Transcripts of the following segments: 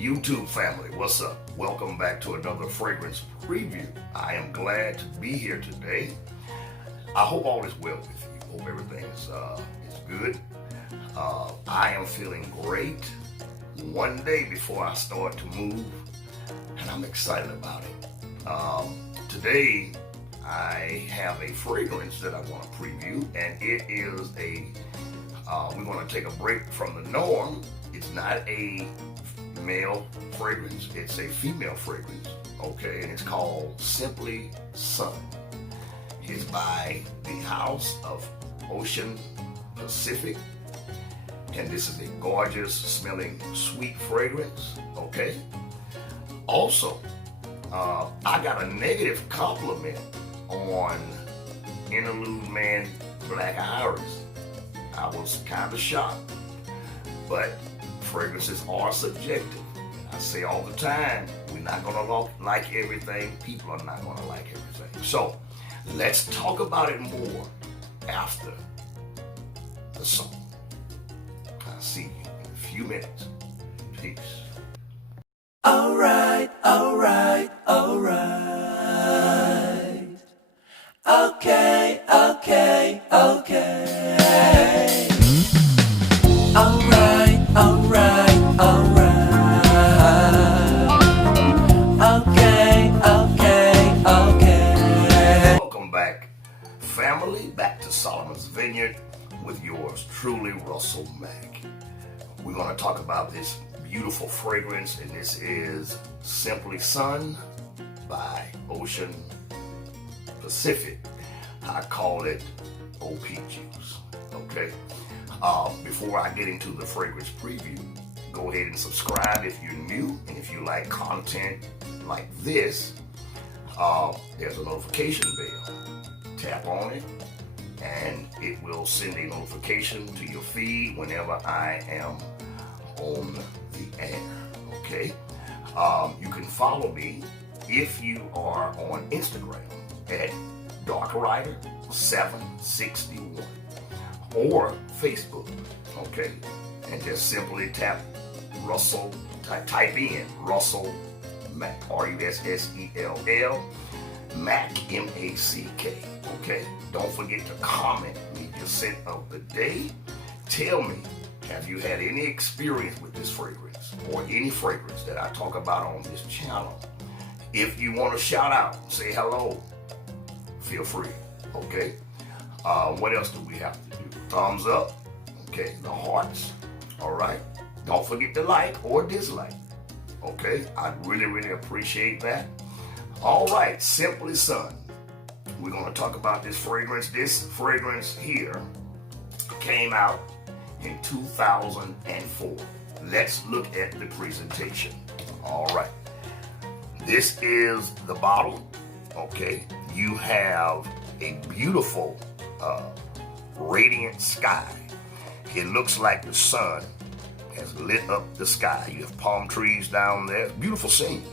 YouTube family, what's up? Welcome back to another fragrance preview. I am glad to be here today. I hope all is well with you. Hope everything is good. I am feeling great. One day before I start to move, and I'm excited about it. Today, I have a fragrance that I want to preview, and it is we're going to take a break from the norm. It's not a male fragrance, it's a female fragrance, okay, and it's called Simply Sun. It's by the House of Ocean Pacific, and this is a gorgeous smelling sweet fragrance, okay. Also, I got a negative compliment on Interlude Man Black Iris. I was kind of shocked, but fragrances are subjective. I say all the time, we're not gonna like everything. People are not gonna like everything. So let's talk about it more after the song. I'll see you in a few minutes. Peace. All right. Okay. All right. Okay. Welcome back, family, back to Solomon's Vineyard with yours truly, Russell Mack. We're going to talk about this beautiful fragrance, and this is Simply Sun by Ocean Pacific. I call it OP Juice, okay? Before I get into the fragrance preview, go ahead and subscribe if you're new, and if you like content like this, there's a notification bell. Tap on it, and it will send a notification to your feed whenever I am on the air, okay? You can follow me if you are on Instagram at DarkRider761 or Facebook, okay? And just simply type in Russell Mack, RUSSELL, Mack, M-A-C-K, okay? Don't forget to comment me your scent of the day. Tell me, have you had any experience with this fragrance or any fragrance that I talk about on this channel? If you want to shout out, say hello, feel free, okay? What else do we have to do? Thumbs up, okay? The hearts, all right? Don't forget to like or dislike, okay? I really appreciate that. All right, Simply Sun. We're going to talk about this fragrance. This fragrance here came out in 2004. Let's look at the presentation. All right. This is the bottle, okay? You have a beautiful radiant sky. It looks like the sun has lit up the sky. You have palm trees down there. Beautiful scene.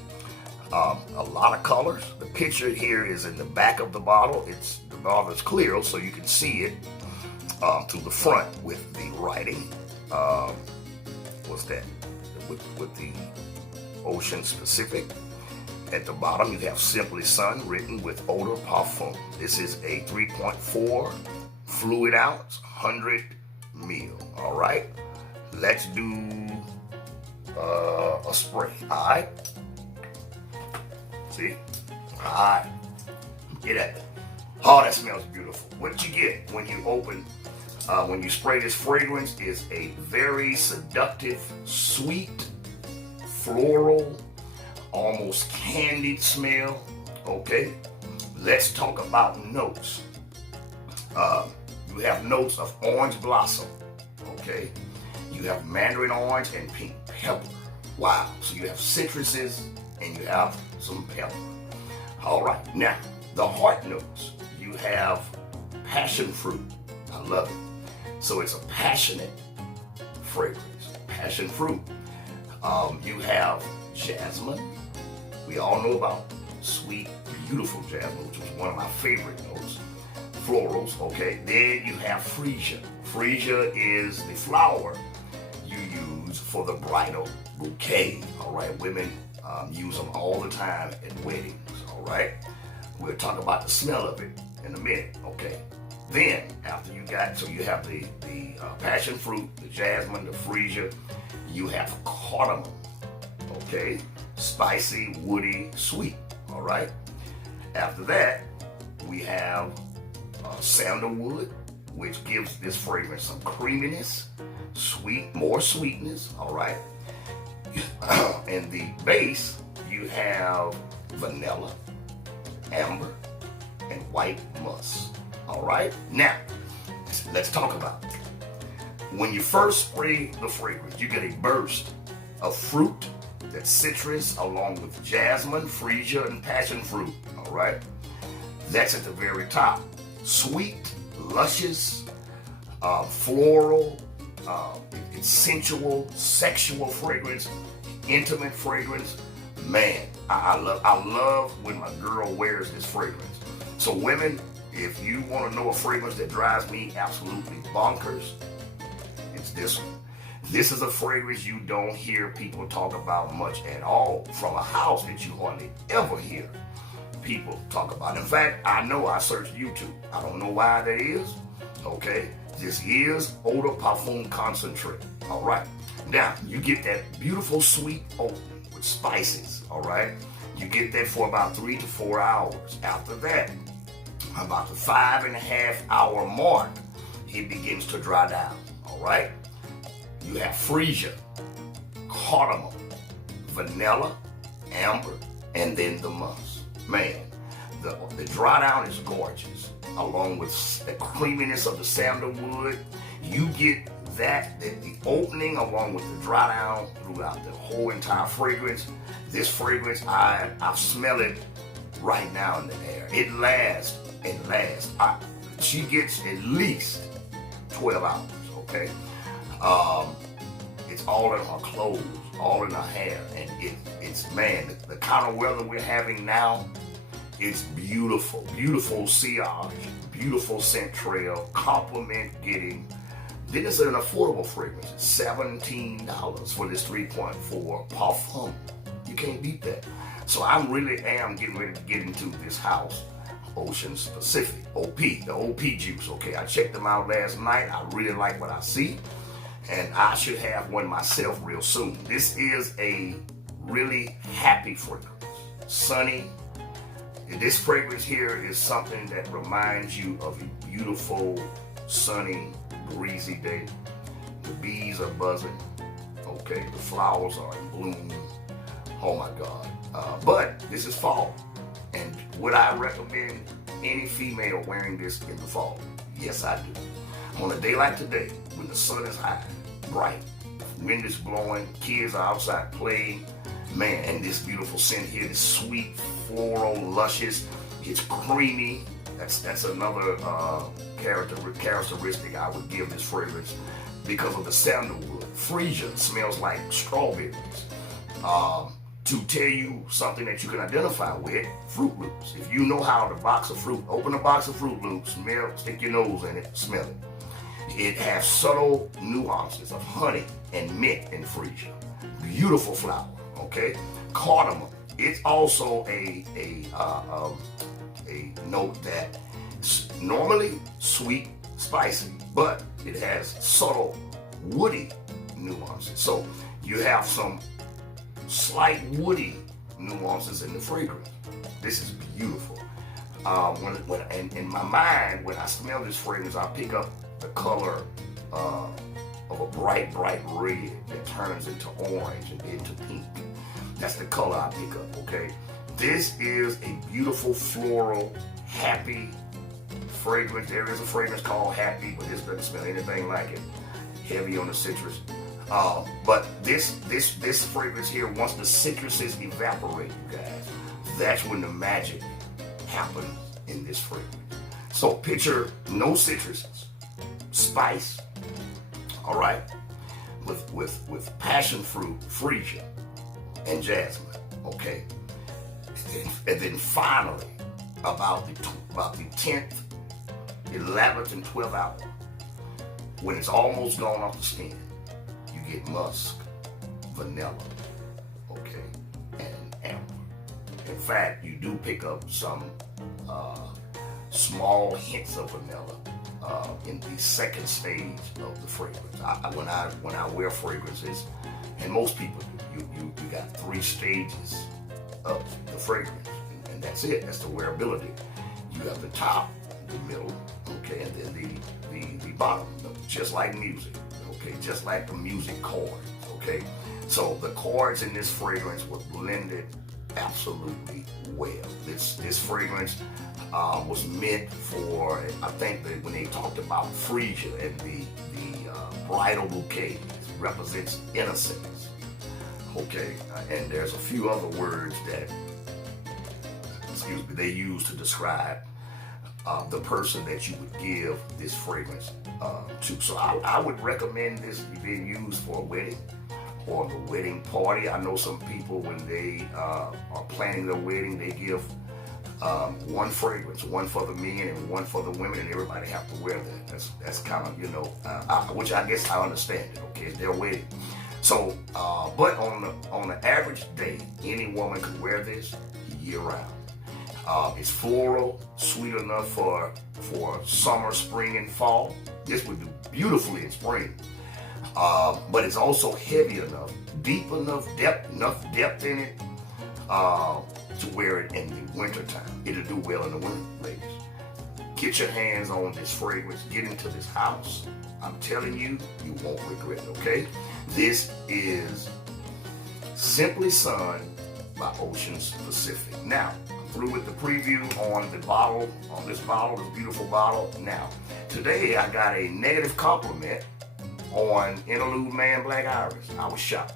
A lot of colors. The picture here is in the back of the bottle. The bottle is clear, so you can see it to the front with the writing. What's that? With the Ocean Pacific. At the bottom, you have Simply Sun written with Eau de Parfum. This is a 3.4 fluid ounce, 100 ml. All right, let's do a spray. All right. See? All right. Get at it. Oh, that smells beautiful. What you get when you when you spray this fragrance is a very seductive, sweet, floral, almost candied smell, okay? Let's talk about notes. You have notes of orange blossom, okay? You have mandarin orange and pink pepper. Wow, so you have citruses and you have some pepper. All right, now, the heart notes. You have passion fruit. I love it. So it's a passionate fragrance, passion fruit. You have jasmine. We all know about sweet, beautiful jasmine, which was one of my favorite notes. Florals, okay. Then you have freesia. Freesia is the flower you use used for the bridal bouquet. All right, women use them all the time at weddings. All right, we'll talk about the smell of it in a minute. Okay, then after you have the passion fruit, the jasmine, the freesia, you have cardamom. Okay, spicy, woody, sweet. All right. After that, we have sandalwood, which gives this fragrance some creaminess, more sweetness. All right. In the base, you have vanilla, amber, and white musk. All right. Now, let's talk about it. When you first spray the fragrance, you get a burst of fruit. That's citrus along with jasmine, freesia, and passion fruit. All right, that's at the very top. Sweet, luscious, floral, it's sensual, sexual fragrance, intimate fragrance. Man, I love when my girl wears this fragrance. So women, if you want to know a fragrance that drives me absolutely bonkers, it's this one. This is a fragrance you don't hear people talk about much at all from a house that you hardly ever hear people talk about. In fact, I know I searched YouTube. I don't know why that is. Okay, this is Eau de Parfum Concentrate. All right, now you get that beautiful sweet opening with spices. All right, you get that for about 3 to 4 hours. After that, about the 5.5 hour mark, it begins to dry down. All right. You have freesia, cardamom, vanilla, amber, and then the musk. Man, the dry down is gorgeous. Along with the creaminess of the sandalwood, you get the opening along with the dry down throughout the whole entire fragrance. This fragrance, I smell it right now in the air. It lasts and lasts. She gets at least 12 hours, okay? It's all in her clothes, all in her hair, and it's man, the kind of weather we're having now, it's beautiful, beautiful sillage, beautiful scent trail, compliment getting. Then it's an affordable fragrance, $17 for this 3.4 Parfum. You can't beat that. So I really am getting ready to get into this house, Ocean Pacific, OP, the OP juice. Okay, I checked them out last night. I really like what I see. And I should have one myself real soon. This is a really happy fragrance, sunny. This fragrance here is something that reminds you of a beautiful, sunny, breezy day. The bees are buzzing. Okay, the flowers are in bloom. Oh my God. But this is fall. And would I recommend any female wearing this in the fall? Yes, I do. On a day like today, when the sun is high, bright, wind is blowing, kids are outside playing, man, and this beautiful scent here, this sweet, floral, luscious, it's creamy. That's another characteristic I would give this fragrance because of the sandalwood. Freesia smells like strawberries. To tell you something that you can identify with, Fruit Loops. If you know how to box of fruit, open a box of Fruit Loops, stick your nose in it, smell it. It has subtle nuances of honey and mint in freesia. Beautiful flower, okay? Cardamom. It's also a note that's normally sweet, spicy, but it has subtle woody nuances. So you have some slight woody nuances in the fragrance. This is beautiful. In my mind, when I smell this fragrance, I pick up the color of a bright red that turns into orange and into pink. That's the color I pick up, okay? This is a beautiful floral, happy fragrance. There is a fragrance called Happy, but this doesn't smell anything like it. Heavy on the citrus. But this fragrance here, once the citruses evaporate, you guys, that's when the magic happens in this fragrance. So picture no citruses, spice, all right, with passion fruit, freesia, and jasmine, okay, and then finally about the 10th, 11th, and 12th hour, when it's almost gone off the skin, you get musk. vanilla, okay, and amber. In fact, you do pick up some small hints of vanilla in the second stage of the fragrance. When I wear fragrances, and most people do, you got 3 stages of the fragrance, and that's it. That's the wearability. You have the top, the middle, okay, and then the bottom, just like music, okay, just like the music chords, okay. So the chords in this fragrance were blended absolutely well. This fragrance was meant for, I think that when they talked about freesia and the bridal bouquet represents innocence, okay, and there's a few other words that, excuse me, they use to describe the person that you would give this fragrance to. So I would recommend this being used for a wedding or the wedding party. I know some people, when they are planning their wedding, they give one fragrance, one for the men and one for the women, and everybody have to wear that. That's kind of, you know, which I guess I understand it, okay, it's their wedding. So, but on the average day, any woman could wear this year round. It's floral, sweet enough for summer, spring, and fall. This would do beautifully in spring. But it's also heavy enough, deep enough depth in it to wear it in the wintertime. It'll do well in the winter, ladies. Get your hands on this fragrance. Get into this house. I'm telling you, you won't regret it, okay? This is Simply Sun by Oceans Pacific. Now, I'm through with the preview on the bottle, on this beautiful bottle. Now, today I got a negative compliment on Interlude Man Black Iris. I was shocked.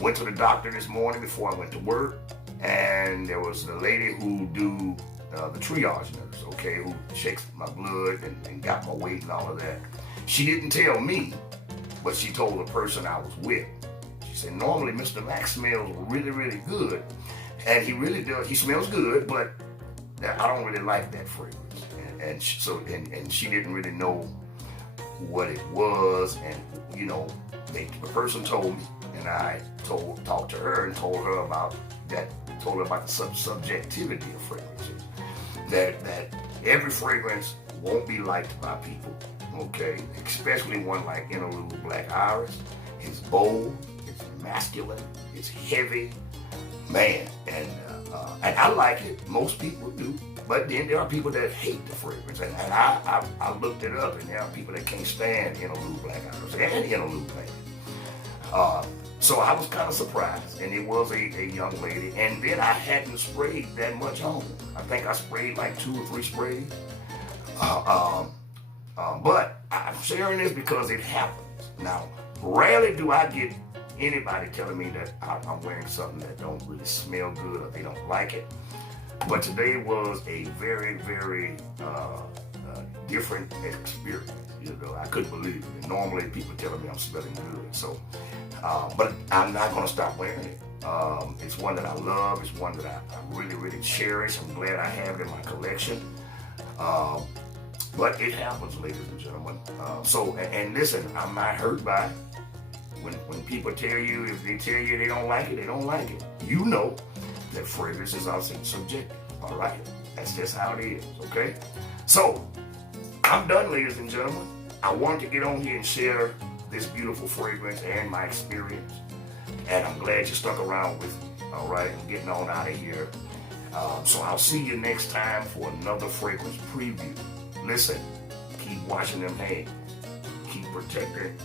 Went to the doctor this morning before I went to work, and there was the lady who do the triage nurse, okay, who checks my blood and got my weight and all of that. She didn't tell me, but she told the person I was with. She said, normally Mr. Max smells really, really good, and he really does. He smells good, but I don't really like that fragrance. And she didn't really know what it was, and you know, the person told me, and I talked to her and told her about that, told her about the subjectivity of fragrances. That every fragrance won't be liked by people, okay? Especially one like Interlude Black Iris. It's bold, it's masculine, it's heavy, man, and I like it. Most people do. But then there are people that hate the fragrance, and I looked it up, and there are people that can't stand Interlude Black Iris and Interlude Man. So I was kind of surprised, and it was a young lady, and then I hadn't sprayed that much on. I think I sprayed like 2 or 3 sprays. But I'm sharing this because it happens. Now, rarely do I get anybody telling me that I'm wearing something that don't really smell good or they don't like it. But today was a very, very different experience. You know, I couldn't believe it. And normally people telling me I'm smelling good. So, but I'm not going to stop wearing it. It's one that I love. It's one that I really, really cherish. I'm glad I have it in my collection. But it happens, ladies and gentlemen. And listen, I'm not hurt by it. When people tell you, if they tell you they don't like it, they don't like it. You know that fragrance is also subjective, all right? That's just how it is, okay? So, I'm done, ladies and gentlemen. I wanted to get on here and share this beautiful fragrance and my experience, and I'm glad you stuck around with me, all right? I'm getting on out of here. So I'll see you next time for another fragrance preview. Listen, keep washing them hands. Keep protecting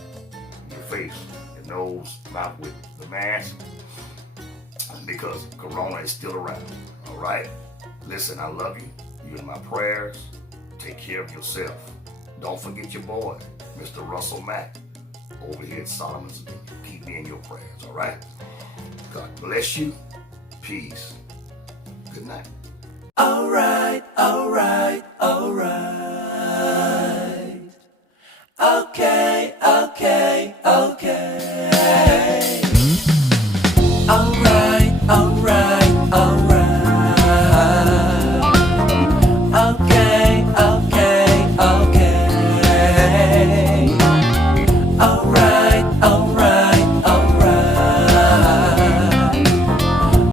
your face, your nose, mouth with the mask, because Corona is still around, all right? Listen, I love you. You're in my prayers. Take care of yourself. Don't forget your boy, Mr. Russell Mack, over here at Solomon's. Keep me in your prayers, all right? God bless you. Peace. Good night. Alright, alright, alright.